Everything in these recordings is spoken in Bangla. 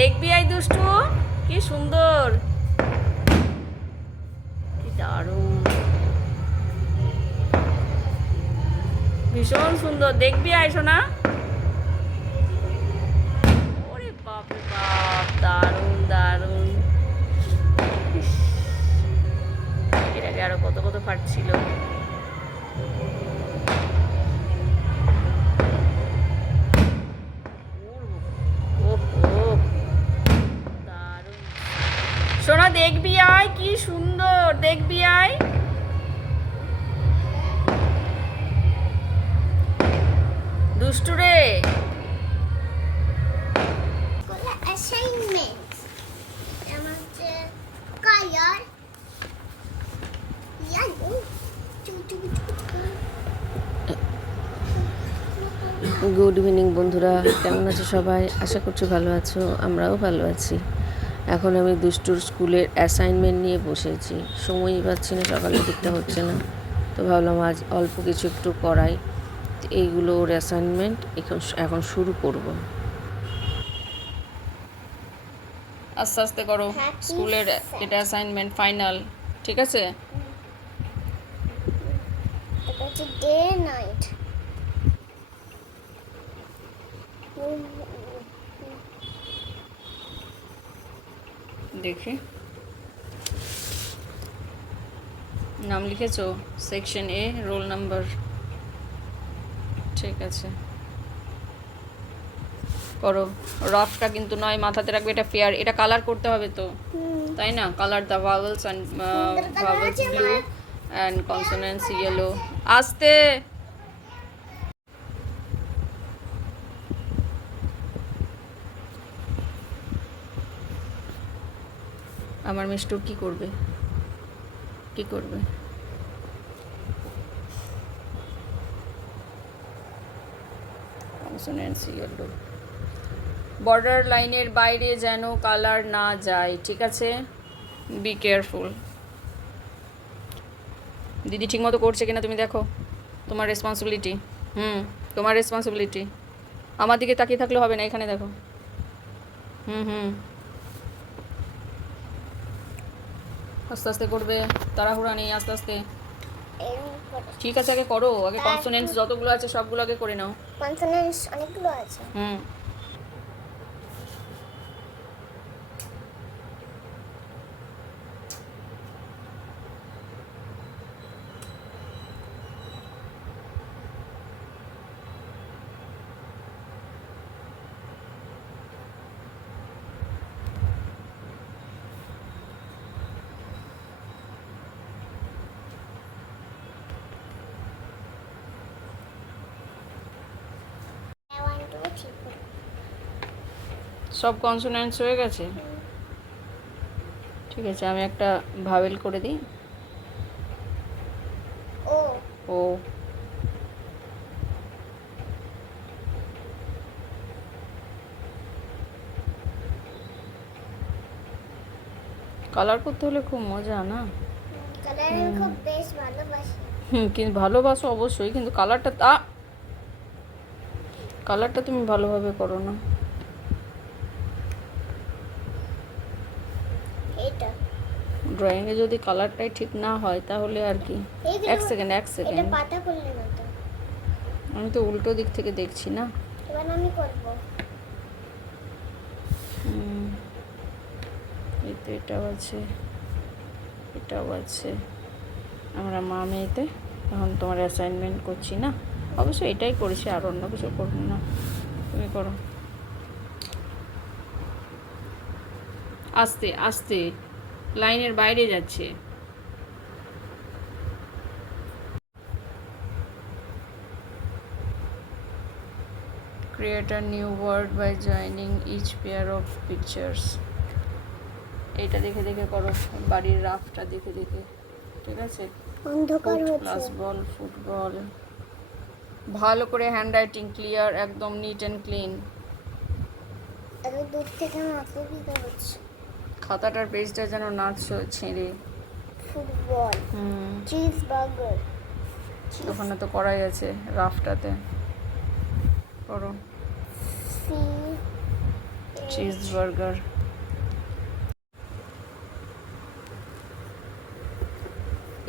দেখবি এই দুষ্টু, কি সুন্দর, কি দারুণ, ভীষণ সুন্দর। দেখবি আয় সোনা। ওরে বাপ রে বাপ, দারুণ দারুণ। ইস, এর আগে আরো কত কত ফাটছিল। সোনা দেখবি আয়, কি সুন্দর, দেখবি আয়। দুষ্টু রে। অ্যাসাইনমেন্ট আমার যে কালার ইয়ালো গুড ইভিনিং বন্ধুরা, কেমন আছো সবাই? আশা করছি ভালো আছো, আমরাও ভালো আছি। এখন আমি দুষ্টুর স্কুলের অ্যাসাইনমেন্ট নিয়ে বসেছি, সময়ই পাচ্ছি না, সকালের দিকটা হচ্ছে না, তো ভাবলাম আজ অল্প কিছু একটু করাই। এইগুলো ওর অ্যাসাইনমেন্ট, এখন শুরু করব। আস্তে আস্তে করো, স্কুলের এটা অ্যাসাইনমেন্ট ফাইনাল, ঠিক আছে? ডে নাইট দেখি নাম লিখেছো, সেকশন এ, রোল নাম্বার, ঠিক আছে করো। রফটা কিন্তু নয়, মাথাতে রাখবে, এটা ফেয়ার, এটা কালার করতে হবে তো, তাই না? Colour the vowels and vowels blue and consonants yellow. আস্তে। আমার মিষ্টুর কি করবে, কি করবে? কনসোনেন্টস ইয়েলো, বর্ডার লাইনের বাইরে যেন কালার না যায়, ঠিক আছে? Be careful. দিদি ঠিকমতো করছে কিনা তুমি দেখো, তোমার রেসপন্সিবিলিটি। তোমার রেসপন্সিবিলিটি। আমার দিকে তাকিয়ে থাকলে হবে না, এখানে দেখো। হুম আস্তে আস্তে করবে, তাড়াহুড়া নেই, আস্তে আস্তে। ঠিক আছে, আগে করো, আগে কনসোনেন্টস যতগুলো আছে সবগুলো আগে করে নাও। কনসোনেন্টস অনেকগুলো আছে। সব কনসোনেন্টস হয়ে গেছে, ঠিক আছে। আমি একটা ভাওয়েল করে দিই। ও ও, কালার করতে হলে খুব মজা না? কালার আমি খুব বেশ ভালোবাসি। কিন্তু ভালোবাসো অবশ্যই, কিন্তু কালারটা তুমি ভালোভাবে করো না। এটা ড্রয়িংয়ে যদি কালারটাই ঠিক না হয় তাহলে আর কি। এক সেকেন্ড এটা পাতা করলে না তো। আমি তো উল্টো দিক থেকে দেখছি না। এবার আমি করব। এই তো এটাও আছে, এটাও আছে। আমরা মা মেয়েতে এখন তোমার অ্যাসাইনমেন্ট করছি না, অবশ্য এটাই করেছি, আর অন্য কিছু করবো না, তুমি করো। আস্তে আস্তে, লাইনের বাইরে যাচ্ছে। Create a new word by joining each pair of pictures. এইটা দেখে দেখে করো, বাড়ির রাফটা দেখে দেখে, ঠিক আছে? অন্ধকার হচ্ছে। প্লাস বল, ফুটবল, ভালো করে হ্যান্ড রাইটিং ক্লিয়ার, একদম নিট অ্যান্ড ক্লিন। এত দূর থেকে মাকে দিতে হচ্ছে। খাতাটার পেজটা যেন নাচ ছেড়ে। ফুটবল, চিজ বার্গার, ওখানে তো করাই আছে, রাফটাতে করো। সি চিজ বার্গার।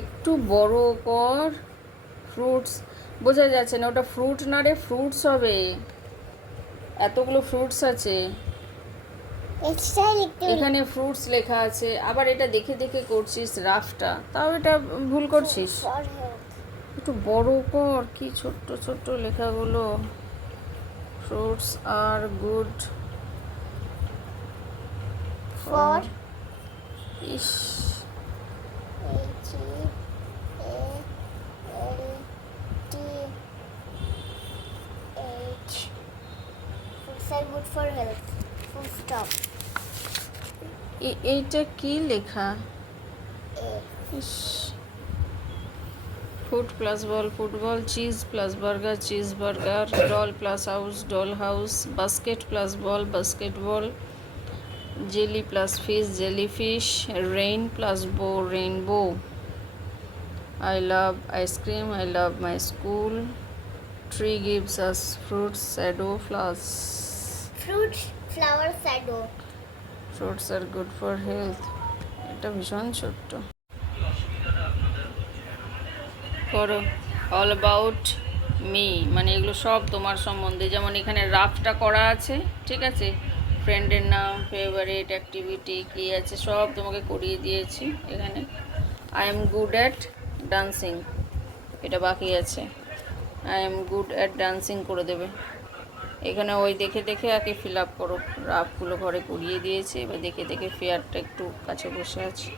একটু বড় কর। ফ্রুটস বোঝা যাচ্ছে না, ওটা ফ্রুট না রে, ফ্রুটস হবে। এতগুলো ফ্রুটস আছে এক্সট্রা লিখতে এখানে, ফ্রুটস লেখা আছে, আবার এটা দেখে দেখে করছিস রাফটা, তাও এটা ভুল করছিস। For health. একটু বড় কর, কি ছোট্ট ছোট্ট লেখাগুলো। Fruits R good for is, H A L T H. Foods are good for health. Full stop. এইটা কি লেখা? A. ইস, food plus ball football, cheese plus burger cheese burger, doll plus house doll house, basket plus ball basketball, jelly plus fish jellyfish, rain plus bow rainbow, I love ice cream I love my school, tree gives us fruits shadow flowers, Fruits, flower, shadow. Fruits R good for health. এটা ভীষণ ছোট্ট। করো অল অ্যাবাউট মি, মানে এগুলো সব তোমার সম্বন্ধে। যেমন এখানে রাফটা করা আছে, ঠিক আছে, ফ্রেন্ডের নাম, ফেভারিট, অ্যাক্টিভিটি কী আছে সব তোমাকে করিয়ে দিয়েছি এখানে। I am good at dancing, এটা বাকি আছে। I am good at dancing করে দেবে এখানে। ওই দেখে দেখে আগে ফিল আপ করো, রাফগুলো ঘরে করিয়ে দিয়েছে, এবার দেখে দেখে ফেয়ারটা একটু কাছে বসে আছে।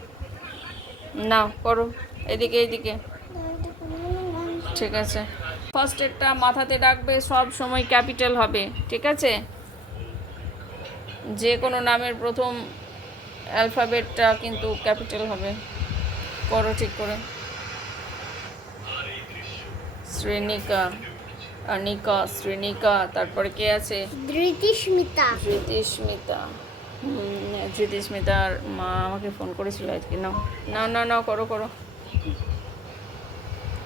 নাও করো, এদিকে এদিকে, ঠিক আছে। ফার্স্ট এরটা মাথাতে রাখবে, সব সময় ক্যাপিটাল হবে, ঠিক আছে। যে কোনো নামের প্রথম অ্যালফাবেটটা কিন্তু ক্যাপিটাল হবে। করো ঠিক করে। শ্রেণিকা, অনিকা, শ্রেণিকা, তারপরে কে আছে? ধৃতিস্মিতা। ধৃতিস্মিতা। ধৃতিস্মিতার মা আমাকে ফোন করেছিল আজকে। নাও নাও নাও নাও, করো করো,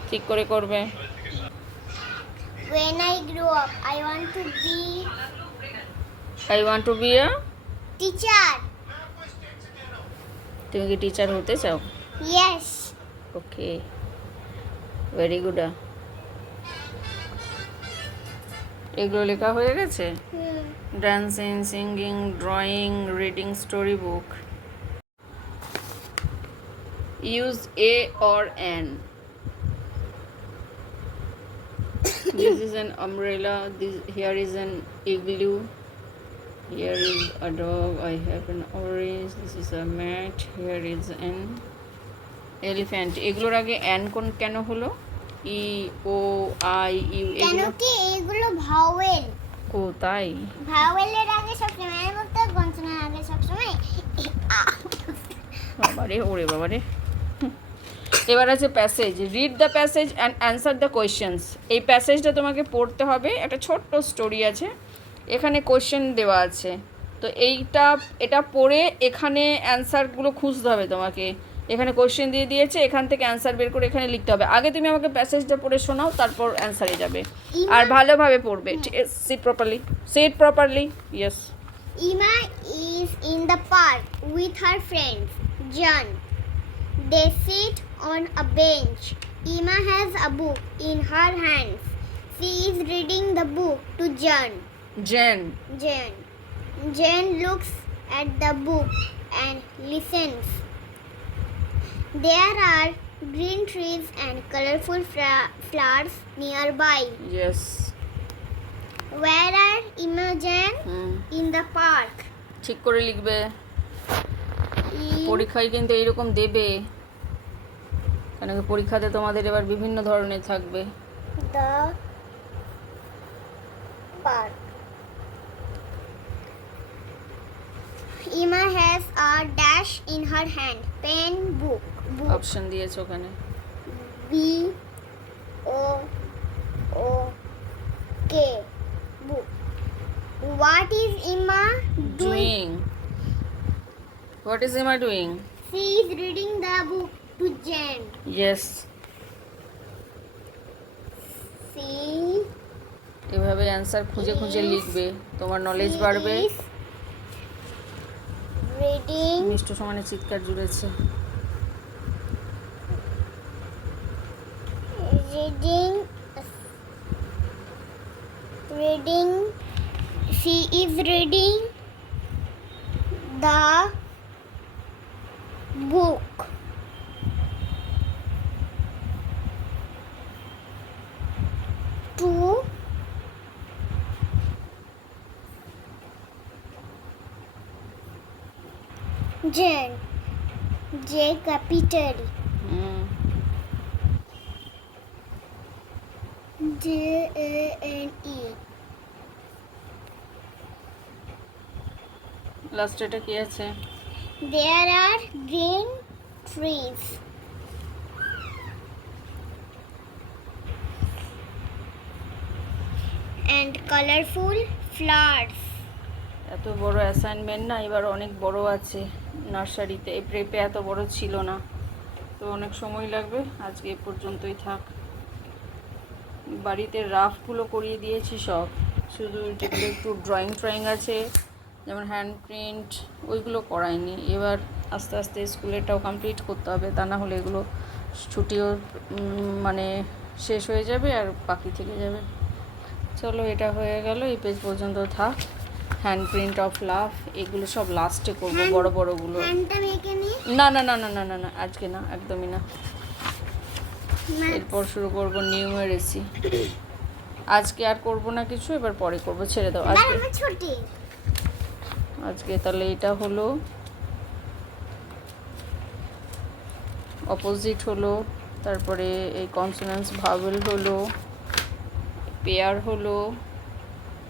ঠিক করে করবে। When I grow up, I want to be I want to be a, teacher. তুমি কি টিচার হতে চাও? Yes. ওকে, ভেরি গুড। এগুলো লেখা হয়ে গেছে। Dancing, singing, drawing, reading story book. Use a or an. This is an umbrella. Here is an igloo. Here is a dog. I have an orange. This is a mat. Here is an elephant. এগুলোর আগে অ্যান কোন কেন হলো? ই ও আই ইউ কেন এগুলো কি এগুলো ভাওয়েল? ও তাই? ভাওয়েলের আগে সবসময় আমি বলতে, কনসোনান্টের আগে সবসময় বাবারে, ওরে বাবারে। এবার আছে passage. Read the passage and answer the questions. এই প্যাসেজটা তোমাকে পড়তে হবে, একটা ছোট্ট স্টোরি আছে, এখানে কোয়েশ্চেন দেওয়া আছে, তো এটা পড়ে এখানে অ্যান্সারগুলো খুঁজতে হবে তোমাকে। এখানে কোয়েশ্চেন দিয়ে দিয়েছে, এখান থেকে অ্যান্সার বের করে এখানে লিখতে হবে। আগে তুমি আমাকে প্যাসেজটা পড়ে শোনাও, তারপর অ্যান্সারে যাবে, আর ভালোভাবে পড়বে। Seat properly yes. Ima is in the park with her friends, John. They sit on a bench. Ima has a book in her hands. She is reading the book to John. Jane. Jane looks at the book and listens. There are green trees and colorful flowers nearby. Yes. Where are Ima and Jane? In the park. ঠিক করে লিখবে, In পরীক্ষায় কিন্তু এইরকম দেবে, কেন কি পরীক্ষাতে তোমাদের এবার বিভিন্ন ধরনের থাকবে। the park. Ima has a dash in her hand. Pen, book. Option দিয়েছে ওখানে। B O O K. Book. What is Ima doing? Doing, what is Ima doing? She is reading the book to Jane. Yes. She এভাবে অ্যান্সার খুঁজে খুঁজে লিখবে, তোমার নলেজ বাড়বে। is Reading. মিষ্টু সমানে চিৎকার জুড়েছে। Reading. Reading. She is reading the book. To Jan. J capital. Hmm, Jane. Last এটা কি আছে? There are green trees and colorful flowers. এত বড় অ্যাসাইনমেন্ট না, এবার অনেক বড় আছে নার্সারিতে। এই প্রেপে এত বড় ছিল না, তো অনেক সময় লাগবে। আজকে এ পর্যন্তই থাক। বাড়িতে রাফগুলো করিয়ে দিয়েছি সব, শুধু যেগুলো একটু ড্রয়িং আছে, যেমন হ্যান্ড প্রিন্ট, ওইগুলো করাইনি। এবার আস্তে আস্তে স্কুলেরটাও কমপ্লিট করতে হবে, তা না হলে এগুলো ছুটিও মানে শেষ হয়ে যাবে আর বাকি থেকে যাবে। চলো, এটা হয়ে গেল, এই পেজ পর্যন্ত থাক। হ্যান্ড প্রিন্ট অফ লাভ, এগুলো সব লাস্টে করবো, বড় বড়গুলো। হ্যান্ডটা মেখে নিয়ে না না না না না না না, আজকে না, একদমই না। এরপর শুরু করব নিউমেরেসি। আজকে আর করব না কিছু, এবার পরে করব, ছেড়ে দাও আজকে। ছুটি। আজকে তাহলে এটা হলো অপোজিট হলো, তারপরে এই কনসোনেন্স ভাওয়েল হলো, পেয়ার হলো,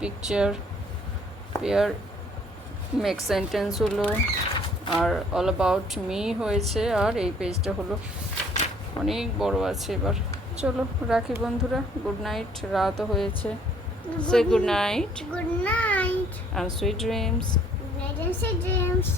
পিকচার, পেয়ার মেক সেন্টেন্স হলো, আর অল অ্যাবাউট মি হয়েছে, আর এই পেজটা হলো। অনেক বড় আছে এবার। চলো রাখি বন্ধুরা, গুড নাইট, রাতও হয়েছে। সে good night Good night. and sweet dreams. Good night and sweet dreams.